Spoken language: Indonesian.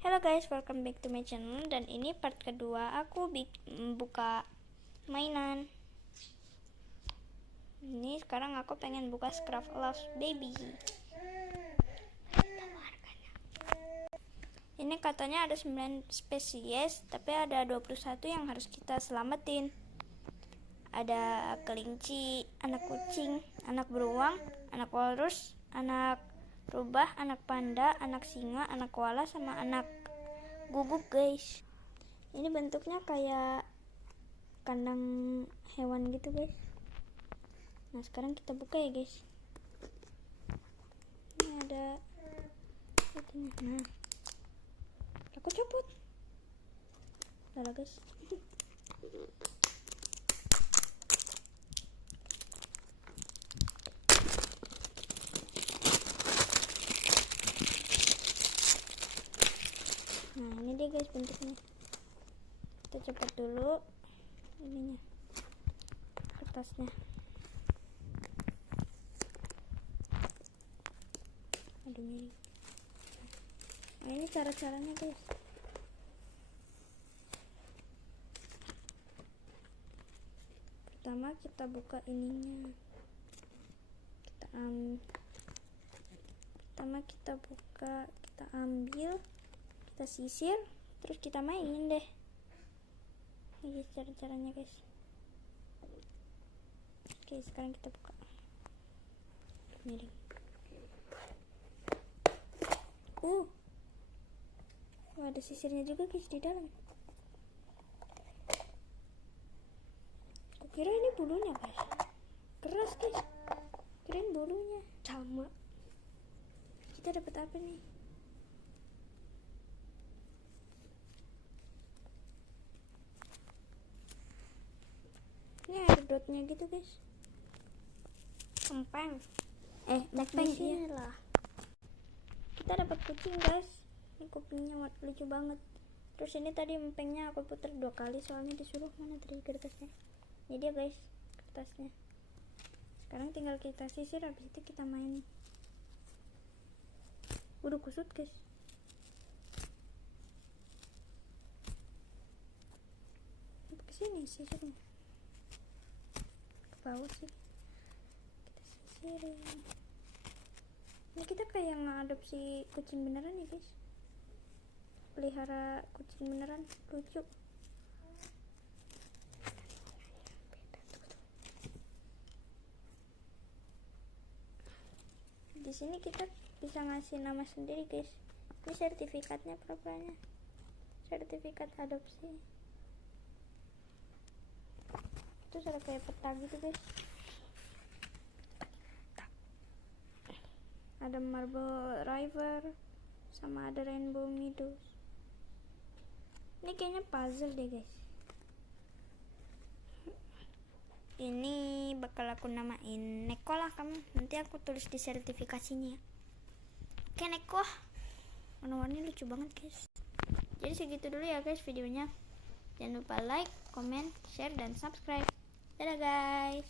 Hello guys, welcome back to my channel. Dan ini part kedua aku buka mainan. Ini sekarang aku pengen buka Scrap Loves Baby. Ini katanya ada 9 spesies, tapi ada 21 yang harus kita selamatin. Ada kelinci, anak kucing, anak beruang, anak walrus, anak rubah, anak panda, anak singa, anak koala, sama anak guguk guys. Ini bentuknya kayak kandang hewan gitu guys. Nah sekarang kita buka ya guys. Ini ada itunya. Nah aku copot salah guys. Nah ini dia guys bentuknya. Kita copot dulu ininya, kertasnya. Aduh miring. Nah ini cara-caranya guys. Pertama kita buka ininya. Kita ambil, kita sisir, terus kita mainin deh. Ini cara-caranya guys. Oke sekarang kita buka. Miring. Ada sisirnya juga guys di dalam. Kira ini bulunya guys, keras guys, kirain bulunya sama. Kita dapat apa nih? Ini ada dotnya gitu guys. Empeng sih lah. Kita dapat kucing guys. Ini kupingnya lucu banget. Terus ini tadi empengnya aku putar 2 kali soalnya disuruh. Mana tadi kertasnya? Ini dia guys kertasnya. Sekarang tinggal kita sisir, habis itu kita main. Udah kusut guys. Kesini sisirnya, ke bawah sih. Kita sisirin. Ini kita kayak ngadopsi kucing beneran ya guys. Pelihara kucing beneran, lucu. Di sini kita bisa ngasih nama sendiri guys. Ini sertifikatnya, propernya sertifikat adopsi. Terus ada kayak peta gitu guys. Ada Marble River sama ada Rainbow Meadows. Ini kayaknya puzzle deh guys. Ini bakal aku namain Neko lah kamu. Nanti aku tulis di sertifikasinya. Oke Neko. Warna-warni lucu banget guys. Jadi segitu dulu ya guys videonya. Jangan lupa like, comment, share, dan subscribe. Dadah guys.